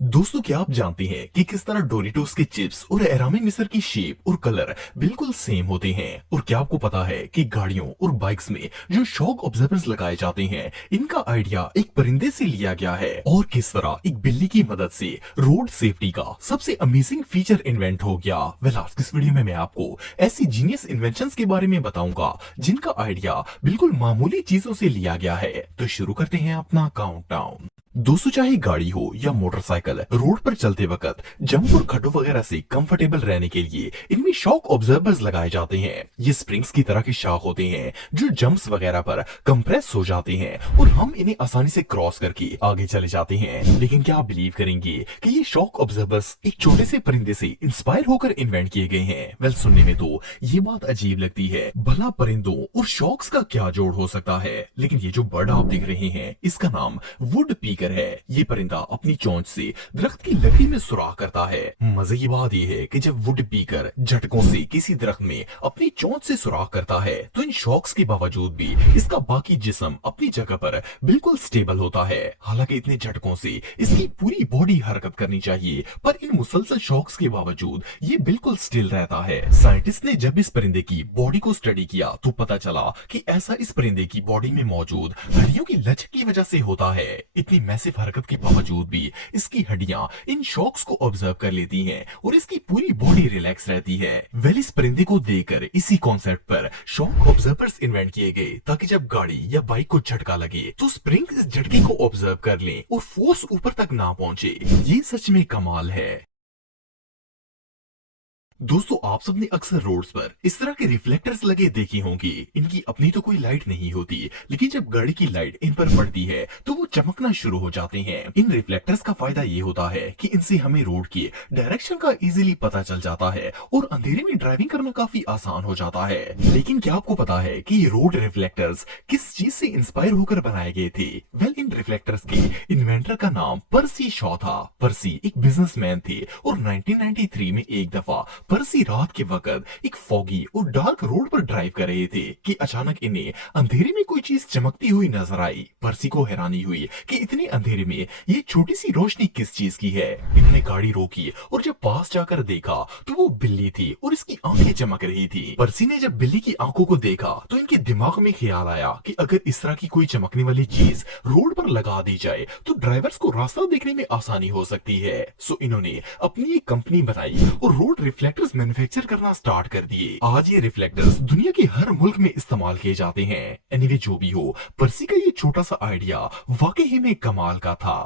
दोस्तों, क्या आप जानते हैं कि किस तरह डोरिटोस के चिप्स और एरामी मिसर की शेप और कलर बिल्कुल सेम होते हैं? और क्या आपको पता है कि गाड़ियों और बाइक्स में जो शॉक ऑब्जर्वर्स लगाए जाते हैं, इनका आइडिया एक परिंदे से लिया गया है? और किस तरह एक बिल्ली की मदद से रोड सेफ्टी का सबसे अमेजिंग फीचर इन्वेंट हो गया? आज की इस वीडियो में मैं आपको ऐसी जीनियस इन्वेंशंस के बारे में बताऊंगा जिनका आइडिया बिल्कुल मामूली चीजों से लिया गया है। तो शुरू करते हैं अपना काउंटडाउन। दोस्तों, चाहे गाड़ी हो या मोटरसाइकिल, रोड पर चलते वक्त जंप और खड्डों वगैरह से कंफर्टेबल रहने के लिए इनमें शॉक ऑब्जर्वर्स लगाए जाते हैं। ये स्प्रिंग्स की तरह के शाख होते हैं जो जंप्स वगैरह पर कंप्रेस हो जाते हैं और हम इन्हें आसानी से क्रॉस करके आगे चले जाते हैं। लेकिन क्या आप बिलीव करेंगे कि ये शॉक ऑब्जर्वर्स एक छोटे से परिंदे से इंस्पायर होकर इन्वेंट किए गए हैं? सुनने में तो ये बात अजीब लगती है। भला परिंदों और शॉक्स का क्या जोड़ हो सकता है? लेकिन ये जो बर्ड आप देख रहे हैं, इसका नाम वुड पीकर है। ये परिंदा अपनी चोंच से दरख्त की लकड़ी में सुराख करता है। मजे की बात यह है कि जब वुड पीकर झटकों से किसी दरख्त में अपनी चोंच से सुराख करता है तो इन शॉक्स के बावजूद भी इसका बाकी जिस्म अपनी जगह पर बिल्कुल स्टेबल होता है। हालांकि इतने झटकों से इसकी पूरी बॉडी हरकत करनी चाहिए, पर इन मुसलसल शॉक्स के बावजूद ये बिल्कुल स्टिल रहता है। साइंटिस्ट ने जब इस परिंदे की बॉडी को स्टडी किया तो पता चला कि ऐसा इस परिंदे की बॉडी में मौजूद हड्डियों की लचक की वजह से होता है। इतनी मैसिव हरकत के बावजूद भी इसकी हड्डियां इन शॉक्स को ऑब्जर्व कर लेती हैं और इसकी पूरी बॉडी रिलैक्स रहती है। इस परिंदे को देखकर इसी कॉन्सेप्ट पर शॉक ऑब्जर्वर्स इन्वेंट किए गए, ताकि जब गाड़ी या बाइक को झटका लगे तो स्प्रिंग इस झटके को ऑब्जर्व कर ले और फोर्स ऊपर तक ना पहुंचे। ये सच में कमाल है। दोस्तों, आप सबने अक्सर रोड्स पर इस तरह के रिफ्लेक्टर्स लगे देखे होंगे। इनकी अपनी तो कोई लाइट नहीं होती, लेकिन जब गाड़ी की लाइट इन पर पड़ती है तो वो चमकना शुरू हो जाते हैं। इन रिफ्लेक्टर्स का फायदा ये होता है कि इनसे हमें रोड की डायरेक्शन का इजीली पता चल जाता है और अंधेरे में ड्राइविंग करना काफी आसान हो जाता है। लेकिन क्या आपको पता है कि ये रोड रिफ्लेक्टर्स किस चीज से इंस्पायर होकर बनाए गए थे? इन रिफ्लेक्टर्स के इन्वेंटर का नाम पर्सी शॉ था। पर्सी एक बिजनेसमैन थे और 1993 में एक दफा पर्सी रात के वक्त एक फॉगी और डार्क रोड पर ड्राइव कर रहे थे कि अचानक इन्हें अंधेरे में कोई चीज चमकती हुई नजर आई। पर्सी को हैरानी हुई कि इतने अंधेरे में ये छोटी सी रोशनी किस चीज की है। इन्होंने गाड़ी रोकी और जब पास जाकर देखा तो वो बिल्ली थी और इसकी आंखें चमक रही थी। पर्सी ने जब बिल्ली की आंखों को देखा तो इनके दिमाग में ख्याल आया कि अगर इस तरह की कोई चमकने वाली चीज रोड पर लगा दी जाए तो ड्राइवर्स को रास्ता देखने में आसानी हो सकती है। इन्होंने अपनी एक कंपनी बनाई और रोड रिफ्लेक्टर्स मैन्युफैक्चर करना स्टार्ट कर दिए। आज ये रिफ्लेक्टर्स दुनिया के हर मुल्क में इस्तेमाल किए जाते हैं। एनीवे, जो भी हो, पर्सी का ये छोटा सा आइडिया वाकई में कमाल का था।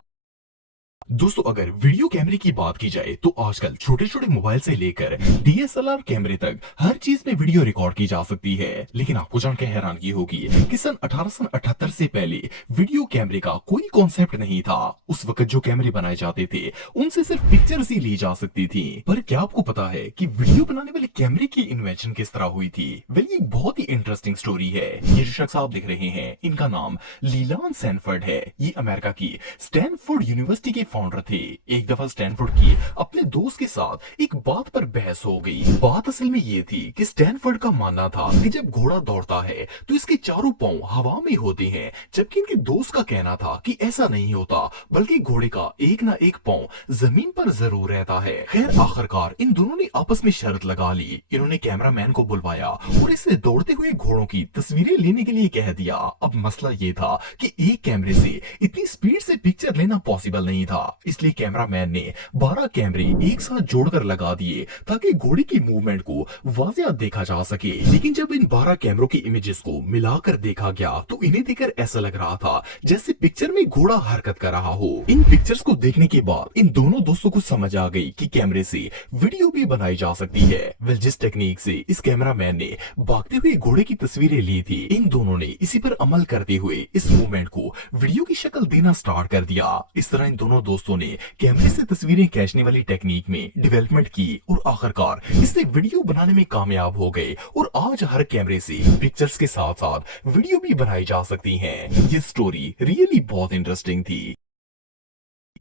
दोस्तों, अगर वीडियो कैमरे की बात की जाए तो आजकल छोटे छोटे मोबाइल से लेकर डीएसएलआर कैमरे तक हर चीज में वीडियो रिकॉर्ड की जा सकती है। लेकिन आपको जानकर हैरानगी होगी कि सन 1878 से पहले वीडियो कैमरे का कोई कॉन्सेप्ट नहीं था। उस वक्त जो कैमरे बनाए जाते थे उनसे सिर्फ पिक्चर्स ही ली जा सकती थी। पर क्या आपको पता है कि वीडियो बनाने वाले कैमरे की इन्वेंशन किस तरह हुई थी? ये एक बहुत ही इंटरेस्टिंग स्टोरी है। ये जो शख्स आप देख रहे हैं, इनका नाम लीलान सैनफोर्ड है। ये अमेरिका की स्टैनफोर्ड यूनिवर्सिटी के फाउंडर थे। एक दफा स्टैनफोर्ड की अपने दोस्त के साथ एक बात पर बहस हो गई। बात असल में ये थी कि स्टैनफोर्ड का मानना था कि जब घोड़ा दौड़ता है तो इसके चारों पांव हवा में होते हैं, जबकि इनके दोस्त का कहना था कि ऐसा नहीं होता, बल्कि घोड़े का एक ना एक पांव जमीन पर जरूर रहता है। खैर, आखिरकार इन दोनों ने आपस में शर्त लगा ली। इन्होंने कैमरामैन को बुलवाया और इससे दौड़ते हुए घोड़ों की तस्वीरें लेने के लिए कह दिया। अब मसला ये था कि एक कैमरे से इतनी स्पीड से पिक्चर लेना पॉसिबल नहीं था, इसलिए कैमरामैन ने 12 कैमरे एक साथ जोड़कर लगा दिए ताकि घोड़े की मूवमेंट को वाज़िया देखा जा सके। लेकिन जब इन 12 कैमरों की इमेजेस को मिलाकर देखा गया तो इन्हें देखकर ऐसा लग रहा था जैसे पिक्चर में घोड़ा हरकत कर रहा हो। इन पिक्चर्स को देखने के बाद इन दोनों दोस्तों को समझ आ गई कि कैमरे से वीडियो भी बनाई जा सकती है। जिस टेक्निक से इस कैमरामैन ने भागते हुए घोड़े की तस्वीरें ली थी, इन दोनों ने इसी पर अमल करते हुए इस मूवमेंट को वीडियो की शक्ल देना स्टार्ट कर दिया। इस तरह इन दोनों दोस्तों ने कैमरे से तस्वीरें खींचने वाली टेक्निक में डेवलपमेंट की और आखिरकार इससे वीडियो बनाने में कामयाब हो गए और आज हर कैमरे से पिक्चर्स के साथ साथ वीडियो भी बनाई जा सकती हैं। ये स्टोरी रियली बहुत इंटरेस्टिंग थी।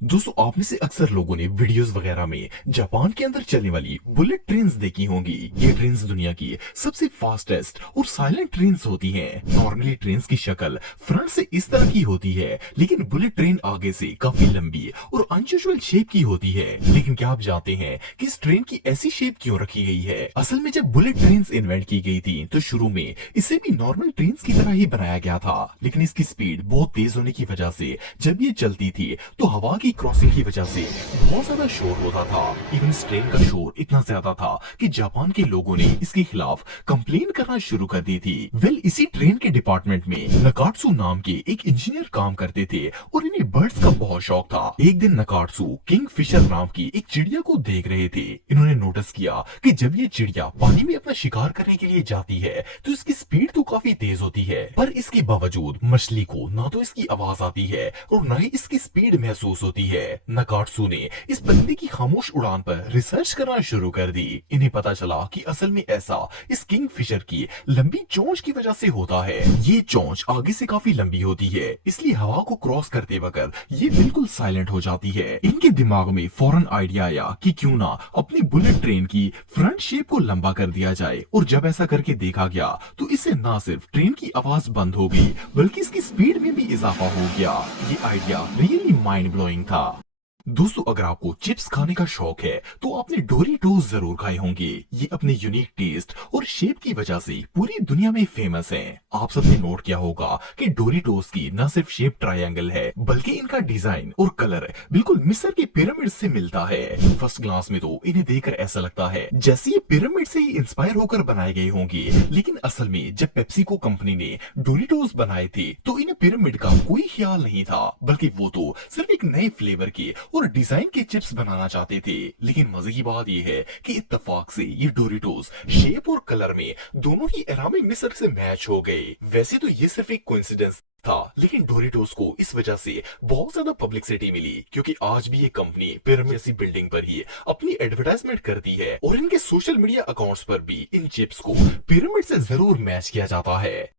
दोस्तों आप में से अक्सर लोगों ने वीडियोस वगैरह में जापान के अंदर चलने वाली बुलेट ट्रेन्स देखी होंगी। ये ट्रेन्स दुनिया की सबसे फास्टेस्ट और साइलेंट ट्रेन्स होती हैं। नॉर्मली ट्रेन्स की शक्ल फ्रंट से इस तरह की होती है, लेकिन बुलेट ट्रेन आगे से काफी लंबी और अनयूजुअल शेप की होती है। लेकिन क्या आप जानते हैं कि इस ट्रेन की ऐसी शेप क्यों रखी गई है? असल में जब बुलेट ट्रेन्स इन्वेंट की गई थी तो शुरू में इसे भी नॉर्मल ट्रेन्स की तरह ही बनाया गया था, लेकिन इसकी स्पीड बहुत तेज होने की वजह से जब ये चलती थी तो हवा की क्रॉसिंग की वजह से बहुत ज्यादा शोर होता था। इवन इस ट्रेन का शोर इतना ज्यादा था कि जापान के लोगों ने इसके खिलाफ कंप्लेन करना शुरू कर दी थी। इसी ट्रेन के डिपार्टमेंट में नकात्सु नाम के एक इंजीनियर काम करते थे और इन्हें बर्ड्स का बहुत शौक था। एक दिन नकात्सु किंग फिशर नाम की एक चिड़िया को देख रहे थे। इन्होंने नोटिस किया कि जब ये चिड़िया पानी में अपना शिकार करने के लिए जाती है तो इसकी स्पीड तो काफी तेज होती है, पर इसके बावजूद मछली को ना तो इसकी आवाज आती है और ना ही इसकी स्पीड महसूस होती है। नकात्सु ने इस परिंदे की खामोश उड़ान पर रिसर्च करना शुरू कर दी। इन्हें पता चला कि असल में ऐसा इस किंग फिशर की लंबी चोंच की वजह से होता है। ये चोंच आगे से काफी लंबी होती है, इसलिए हवा को क्रॉस करते वक्त ये बिल्कुल साइलेंट हो जाती है। इनके दिमाग में फौरन आइडिया आया कि क्यों ना अपनी बुलेट ट्रेन की फ्रंट शेप को लंबा कर दिया जाए, और जब ऐसा करके देखा गया तो इससे ना सिर्फ ट्रेन की आवाज बंद हो गई बल्कि इसकी स्पीड में भी इजाफा हो गया। ये आइडिया रियली माइंड ब्लोइंग था। दोस्तों अगर आपको चिप्स खाने का शौक है तो आपने डोरिटोस जरूर खाए होंगे। ये अपने यूनिक टेस्ट और शेप की वजह से पूरी दुनिया में फेमस हैं। आप सबने नोट किया होगा कि डोरिटोस की न सिर्फ शेप ट्रायंगल है बल्कि इनका डिजाइन और कलर बिल्कुल मिस्र के पिरामिड से मिलता है। फर्स्ट ग्लांस में तो इन्हें देखकर ऐसा लगता है जैसे ये पिरामिड से ही इंस्पायर होकर बनाए गए होंगे, लेकिन असल में जब पेप्सिको कंपनी ने डोरिटोस बनाए थे तो इन्हें पिरामिड का कोई ख्याल नहीं था, बल्कि वो तो सिर्फ एक नए फ्लेवर के और डिजाइन के चिप्स बनाना चाहते थे। लेकिन मजे की बात यह है कि इत्तेफाक से ये डोरिटोस शेप और कलर में दोनों ही अराबिक मिस्र से मैच हो गए। वैसे तो ये सिर्फ एक कोइंसिडेंस था, लेकिन डोरिटोस को इस वजह से बहुत ज्यादा पब्लिसिटी मिली, क्योंकि आज भी ये कंपनी पिरामिड जैसी बिल्डिंग पर ही अपनी एडवर्टाइजमेंट करती है और इनके सोशल मीडिया अकाउंट्स पर भी इन चिप्स को पिरामिड से जरूर मैच किया जाता है।